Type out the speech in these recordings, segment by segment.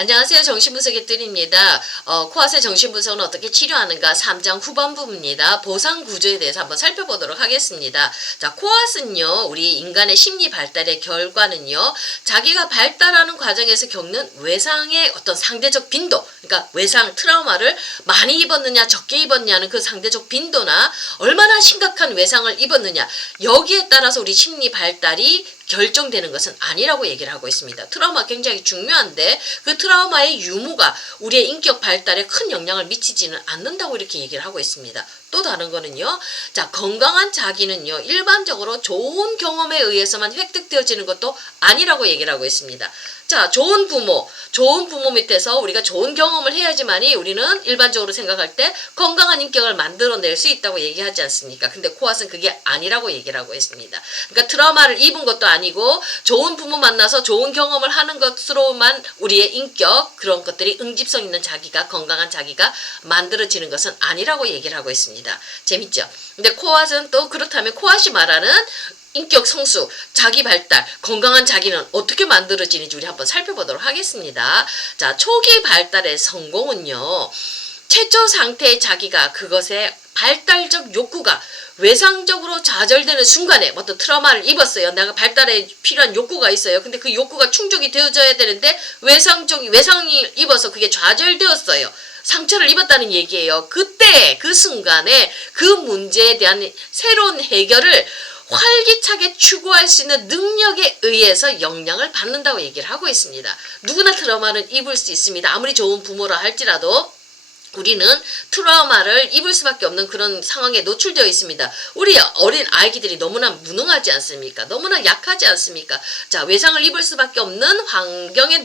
안녕하세요. 정신분석의 뜰입니다. 코아세 정신분석은 어떻게 치료하는가 3장 후반부입니다. 보상구조에 대해서 한번 살펴보도록 하겠습니다. 자, 코아스는요, 우리 인간의 심리 발달의 결과는요, 자기가 발달하는 과정에서 겪는 외상의 어떤 상대적 빈도, 그러니까 외상, 트라우마를 많이 입었느냐, 적게 입었냐는 그 상대적 빈도나 얼마나 심각한 외상을 입었느냐, 여기에 따라서 우리 심리 발달이 결정되는 것은 아니라고 얘기를 하고 있습니다. 트라우마 굉장히 중요한데 그 트라우마의 유무가 우리의 인격 발달에 큰 영향을 미치지는 않는다고 이렇게 얘기를 하고 있습니다. 또 다른 거는요. 자, 건강한 자기는요. 일반적으로 좋은 경험에 의해서만 획득되어지는 것도 아니라고 얘기를 하고 있습니다. 자, 좋은 부모 밑에서 우리가 좋은 경험을 해야지만이 우리는 일반적으로 생각할 때 건강한 인격을 만들어낼 수 있다고 얘기하지 않습니까? 근데 코아스는 그게 아니라고 얘기를 하고 있습니다. 그러니까 트라우마를 입은 것도 아니고 좋은 부모 만나서 좋은 경험을 하는 것으로만 우리의 인격 그런 것들이 응집성 있는 자기가 건강한 자기가 만들어지는 것은 아니라고 얘기를 하고 있습니다. 재밌죠? 근데 코아스는 또 그렇다면 코아시 말하는 인격 성수, 자기 발달, 건강한 자기는 어떻게 만들어지는지 우리 한번 살펴보도록 하겠습니다. 자, 초기 발달의 성공은요. 최초 상태의 자기가 그것의 발달적 욕구가 외상적으로 좌절되는 순간에 어떤 트라우마를 입었어요. 내가 발달에 필요한 욕구가 있어요. 근데 그 욕구가 충족이 되어져야 되는데 외상이 입어서 그게 좌절되었어요. 상처를 입었다는 얘기예요. 그때 그 순간에 그 문제에 대한 새로운 해결을 활기차게 추구할 수 있는 능력에 의해서 영향을 받는다고 얘기를 하고 있습니다. 누구나 트라우마는 입을 수 있습니다. 아무리 좋은 부모라 할지라도 우리는 트라우마를 입을 수밖에 없는 그런 상황에 노출되어 있습니다. 우리 어린 아이들이 너무나 무능하지 않습니까? 너무나 약하지 않습니까? 자, 외상을 입을 수밖에 없는 환경에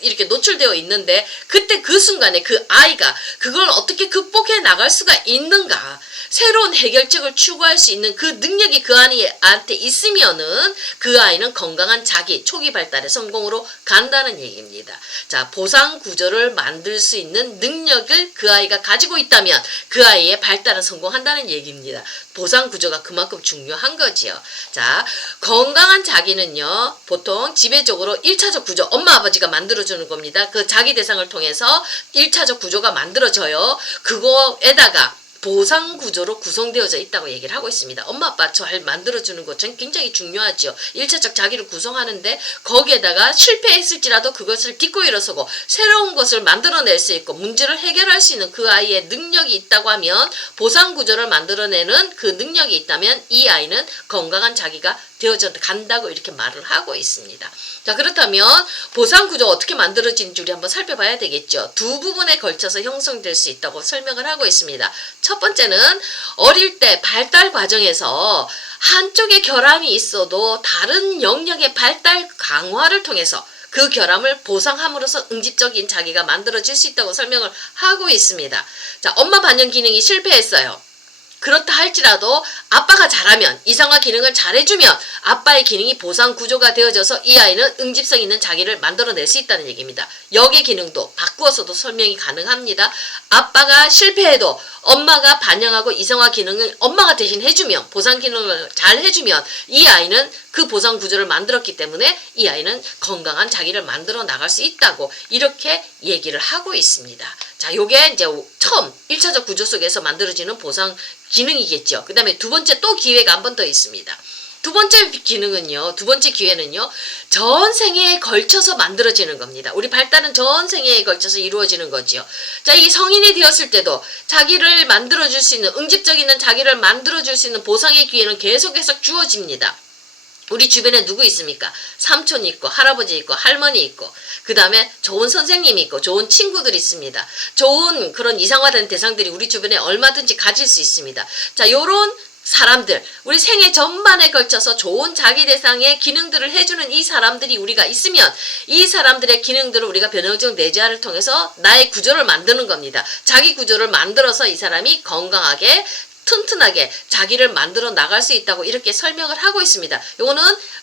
이렇게 노출되어 있는데 그때 그 순간에 그 아이가 그걸 어떻게 극복해 나갈 수가 있는가? 새로운 해결책을 추구할 수 있는 그 능력이 그 아이한테 있으면은 그 아이는 건강한 자기 초기 발달의 성공으로 간다는 얘기입니다. 자, 보상 구조를 만들 수 있는 능력을 그 아이가 가지고 있다면 그 아이의 발달은 성공한다는 얘기입니다. 보상 구조가 그만큼 중요한 거지요. 자, 건강한 자기는요, 보통 지배적으로 1차적 구조, 엄마 아버지가 만들어주는 겁니다. 그 자기 대상을 통해서 1차적 구조가 만들어져요. 그거에다가 보상 구조로 구성되어져 있다고 얘기를 하고 있습니다. 엄마 아빠 잘 만들어주는 것 전 굉장히 중요하죠. 1차적 자기를 구성하는데 거기에다가 실패했을지라도 그것을 딛고 일어서고 새로운 것을 만들어낼 수 있고 문제를 해결할 수 있는 그 아이의 능력이 있다고 하면 보상 구조를 만들어내는 그 능력이 있다면 이 아이는 건강한 자기가 되어져 간다고 이렇게 말을 하고 있습니다. 자, 그렇다면 보상 구조가 어떻게 만들어지는지 우리 한번 살펴봐야 되겠죠. 두 부분에 걸쳐서 형성될 수 있다고 설명을 하고 있습니다. 첫 번째는 어릴 때 발달 과정에서 한쪽에 결함이 있어도 다른 영역의 발달 강화를 통해서 그 결함을 보상함으로써 응집적인 자기가 만들어질 수 있다고 설명을 하고 있습니다. 자, 엄마 반영 기능이 실패했어요. 그렇다 할지라도 아빠가 잘하면 이상화 기능을 잘해주면 아빠의 기능이 보상 구조가 되어져서 이 아이는 응집성 있는 자기를 만들어낼 수 있다는 얘기입니다. 역의 기능도 바꾸어서도 설명이 가능합니다. 아빠가 실패해도 엄마가 반영하고 이성화 기능을 엄마가 대신 해주면 보상 기능을 잘 해주면 이 아이는 그 보상 구조를 만들었기 때문에 이 아이는 건강한 자기를 만들어 나갈 수 있다고 이렇게 얘기를 하고 있습니다. 자, 요게 이제 처음 1차적 구조 속에서 만들어지는 보상 기능이겠죠. 그 다음에 두 번째 또 기회가 한 번 더 있습니다. 두 번째 기회는요, 전 생애에 걸쳐서 만들어지는 겁니다. 우리 발달은 전 생애에 걸쳐서 이루어지는 거지요. 자, 이 성인이 되었을 때도 자기를 만들어줄 수 있는, 응집적인 자기를 만들어줄 수 있는 보상의 기회는 계속해서 주어집니다. 우리 주변에 누구 있습니까? 삼촌이 있고 할아버지 있고 할머니 있고 그 다음에 좋은 선생님이 있고 좋은 친구들이 있습니다. 좋은 그런 이상화된 대상들이 우리 주변에 얼마든지 가질 수 있습니다. 자, 요런 사람들, 우리 생애 전반에 걸쳐서 좋은 자기 대상의 기능들을 해주는 이 사람들이 우리가 있으면 이 사람들의 기능들을 우리가 변형적 내재화를 통해서 나의 구조를 만드는 겁니다. 자기 구조를 만들어서 이 사람이 건강하게 튼튼하게 자기를 만들어 나갈 수 있다고 이렇게 설명을 하고 있습니다. 요거는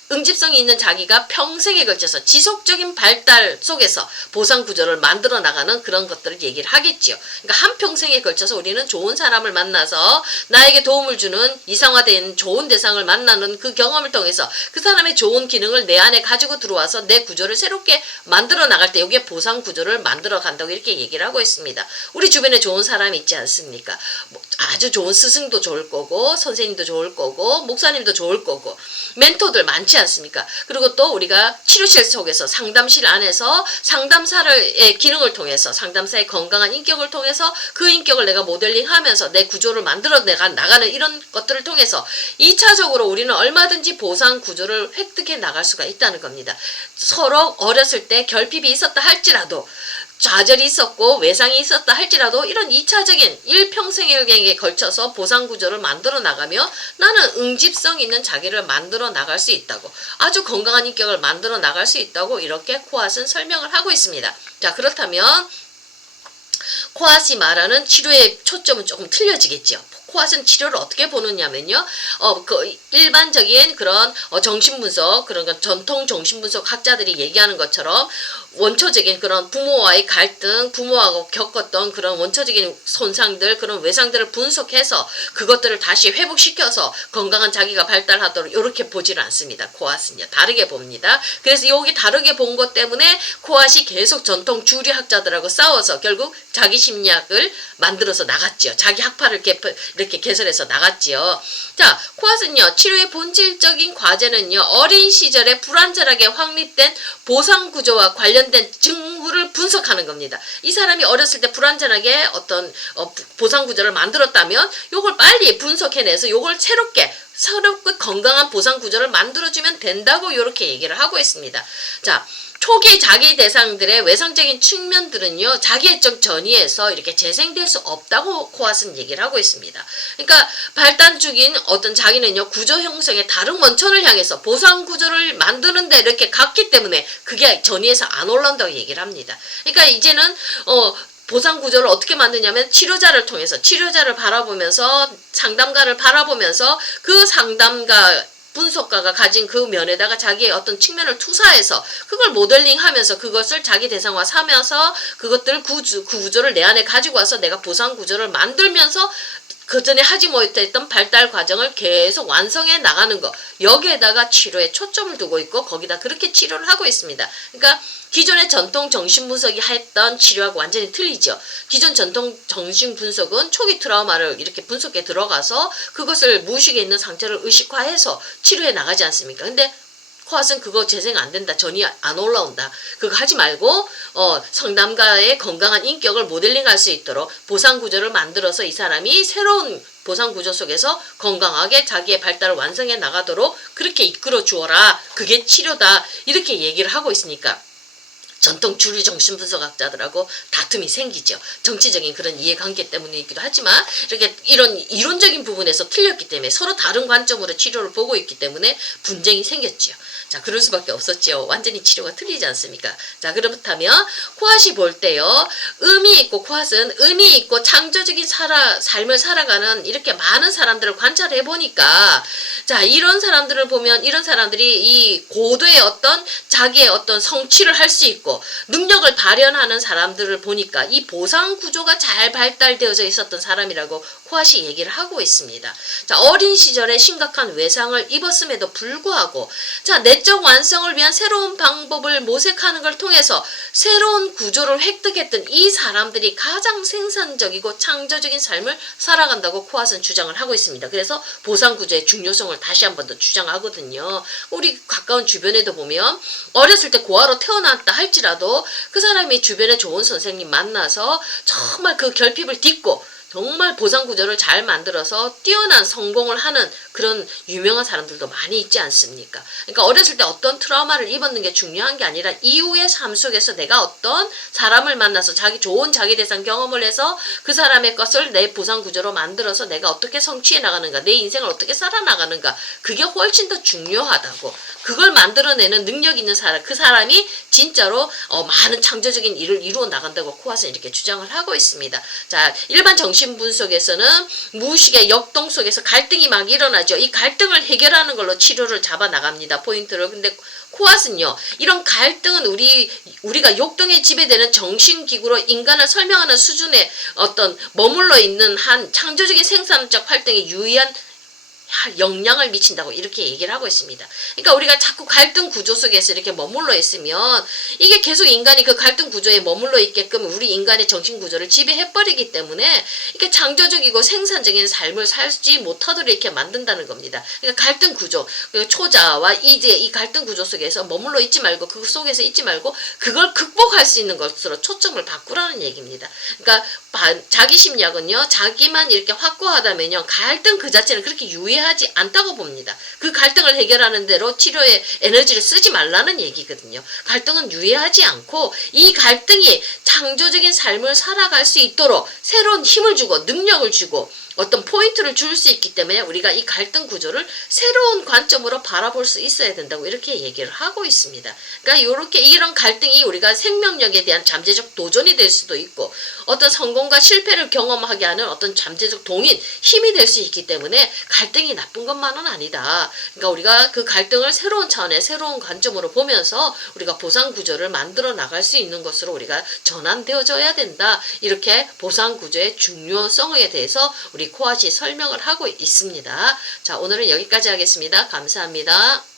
응집성이 있는 자기가 평생에 걸쳐서 지속적인 발달 속에서 보상 구조를 만들어 나가는 그런 것들을 얘기를 하겠지요. 그러니까 한평생에 걸쳐서 우리는 좋은 사람을 만나서 나에게 도움을 주는 이상화된 좋은 대상을 만나는 그 경험을 통해서 그 사람의 좋은 기능을 내 안에 가지고 들어와서 내 구조를 새롭게 만들어 나갈 때 이게 보상 구조를 만들어 간다고 이렇게 얘기를 하고 있습니다. 우리 주변에 좋은 사람이 있지 않습니까? 뭐 아주 좋은 스승도 좋을 거고 선생님도 좋을 거고 목사님도 좋을 거고 멘토들 많지 않습니까? 그리고 또 우리가 치료실 속에서 상담실 안에서 상담사의 기능을 통해서 상담사의 건강한 인격을 통해서 그 인격을 내가 모델링하면서 내 구조를 만들어 나가는 이런 것들을 통해서 2차적으로 우리는 얼마든지 보상 구조를 획득해 나갈 수가 있다는 겁니다. 서로 어렸을 때 결핍이 있었다 할지라도 좌절이 있었고 외상이 있었다 할지라도 이런 2차적인 일평생에 걸쳐서 보상 구조를 만들어 나가며 나는 응집성 있는 자기를 만들어 나갈 수 있다고 아주 건강한 인격을 만들어 나갈 수 있다고 이렇게 코앗은 설명을 하고 있습니다. 자, 그렇다면 코앗이 말하는 치료의 초점은 조금 틀려지겠죠. 코앗은 치료를 어떻게 보느냐면요. 그 일반적인 그런 정신분석 그런 건 전통 정신분석 학자들이 얘기하는 것처럼 원초적인 그런 부모와의 갈등, 부모하고 겪었던 그런 원초적인 손상들, 그런 외상들을 분석해서 그것들을 다시 회복시켜서 건강한 자기가 발달하도록 이렇게 보지는 않습니다. 코앗은요. 다르게 봅니다. 그래서 여기 다르게 본 것 때문에 코앗이 계속 전통 주류학자들하고 싸워서 결국 자기 심리학을 만들어서 나갔지요. 자기 학파를 이렇게 개설해서 나갔지요. 자, 코앗은요. 치료의 본질적인 과제는요. 어린 시절에 불완전하게 확립된 보상 구조와 관련된 증후를 분석하는 겁니다. 이 사람이 어렸을 때 불완전하게 어떤 보상 구조를 만들었다면 요걸 빨리 분석해내서 요걸 새롭게 건강한 보상 구조를 만들어주면 된다고 이렇게 얘기를 하고 있습니다. 자, 초기 자기 대상들의 외상적인 측면들은요, 자기애적 전이에서 이렇게 재생될 수 없다고 코앗은 얘기를 하고 있습니다. 그러니까 발달 중인 어떤 자기는요, 구조 형성의 다른 원천을 향해서 보상 구조를 만드는데 이렇게 갔기 때문에 그게 전이에서 안 올라온다고 얘기를 합니다. 그러니까 이제는, 보상 구조를 어떻게 만드냐면 치료자를 통해서 치료자를 바라보면서 상담가를 바라보면서 그 상담가 분석가가 가진 그 면에다가 자기의 어떤 측면을 투사해서 그걸 모델링하면서 그것을 자기 대상화 삼아서 그것들 그 구조를 내 안에 가지고 와서 내가 보상 구조를 만들면서 그 전에 하지 못했던 발달 과정을 계속 완성해 나가는 거 여기에다가 치료에 초점을 두고 있고 거기다 그렇게 치료를 하고 있습니다. 그러니까 기존의 전통 정신분석이 했던 치료하고 완전히 틀리죠. 기존 전통 정신분석은 초기 트라우마를 이렇게 분석에 들어가서 그것을 무의식에 있는 상처를 의식화해서 치료해 나가지 않습니까? 근데 코앗은 그거 재생 안 된다. 전이 안 올라온다. 그거 하지 말고 상담가의 건강한 인격을 모델링할 수 있도록 보상 구조를 만들어서 이 사람이 새로운 보상 구조 속에서 건강하게 자기의 발달을 완성해 나가도록 그렇게 이끌어 주어라. 그게 치료다. 이렇게 얘기를 하고 있으니까 전통 주류 정신분석학자들하고 다툼이 생기죠. 정치적인 그런 이해관계 때문이기도 하지만 이렇게 이런 이론적인 부분에서 틀렸기 때문에 서로 다른 관점으로 치료를 보고 있기 때문에 분쟁이 생겼지요. 자, 그럴 수밖에 없었지요. 완전히 치료가 틀리지 않습니까? 자, 그렇다면 코앗이 볼 때요. 의미 있고 코앗은 의미 있고 창조적인 삶을 살아가는 이렇게 많은 사람들을 관찰해 보니까 자, 이런 사람들을 보면 이런 사람들이 이 고도의 어떤 자기의 어떤 성취를 할 수 있고 능력을 발현하는 사람들을 보니까 이 보상 구조가 잘 발달되어져 있었던 사람이라고 코앗이 얘기를 하고 있습니다. 자, 어린 시절에 심각한 외상을 입었음에도 불구하고 자, 내적 완성을 위한 새로운 방법을 모색하는 걸 통해서 새로운 구조를 획득했던 이 사람들이 가장 생산적이고 창조적인 삶을 살아간다고 코앗은 주장을 하고 있습니다. 그래서 보상 구조의 중요성을 다시 한 번 더 주장하거든요. 우리 가까운 주변에도 보면 어렸을 때 고아로 태어났다 할지라도 그 사람이 주변에 좋은 선생님 만나서 정말 그 결핍을 딛고 정말 보상 구조를 잘 만들어서 뛰어난 성공을 하는 그런 유명한 사람들도 많이 있지 않습니까? 그러니까 어렸을 때 어떤 트라우마를 입었는 게 중요한 게 아니라 이후의 삶 속에서 내가 어떤 사람을 만나서 좋은 자기 대상 경험을 해서 그 사람의 것을 내 보상 구조로 만들어서 내가 어떻게 성취해 나가는가, 내 인생을 어떻게 살아나가는가, 그게 훨씬 더 중요하다고. 그걸 만들어내는 능력 있는 사람, 그 사람이 진짜로 많은 창조적인 일을 이루어 나간다고 코앗은 이렇게 주장을 하고 있습니다. 자, 일반 정신 정신분 속에서는 무의식의 역동 속에서 갈등이 막 일어나죠. 이 갈등을 해결하는 걸로 치료를 잡아 나갑니다. 포인트를. 근데 코앗은요, 이런 갈등은 우리가 욕동에 지배되는 정신기구로 인간을 설명하는 수준의 어떤 머물러 있는 한 창조적인 생산적 활동에 유의한 영향을 미친다고 이렇게 얘기를 하고 있습니다. 그러니까 우리가 자꾸 갈등 구조 속에서 이렇게 머물러 있으면 이게 계속 인간이 그 갈등 구조에 머물러 있게끔 우리 인간의 정신 구조를 지배해버리기 때문에 이렇게 창조적이고 생산적인 삶을 살지 못하도록 이렇게 만든다는 겁니다. 그러니까 갈등 구조, 초자와 이제 이 갈등 구조 속에서 머물러 있지 말고 그 속에서 있지 말고 그걸 극복할 수 있는 것으로 초점을 바꾸라는 얘기입니다. 그러니까 자기 심리학은요, 자기만 이렇게 확고하다면요, 갈등 그 자체는 그렇게 유의하지 않다고 봅니다. 그 갈등을 해결하는 대로 치료에 에너지를 쓰지 말라는 얘기거든요. 갈등은 유의하지 않고 이 갈등이 창조적인 삶을 살아갈 수 있도록 새로운 힘을 주고 능력을 주고 어떤 포인트를 줄 수 있기 때문에 우리가 이 갈등 구조를 새로운 관점으로 바라볼 수 있어야 된다고 이렇게 얘기를 하고 있습니다. 그러니까 이런 갈등이 우리가 생명력에 대한 잠재적 도전이 될 수도 있고 어떤 성공과 실패를 경험하게 하는 어떤 잠재적 동인, 힘이 될 수 있기 때문에 갈등이 나쁜 것만은 아니다. 그러니까 우리가 그 갈등을 새로운 차원의 새로운 관점으로 보면서 우리가 보상 구조를 만들어 나갈 수 있는 것으로 우리가 전환되어져야 된다. 이렇게 보상 구조의 중요성에 대해서 우리 코앗이 설명을 하고 있습니다. 자, 오늘은 여기까지 하겠습니다. 감사합니다.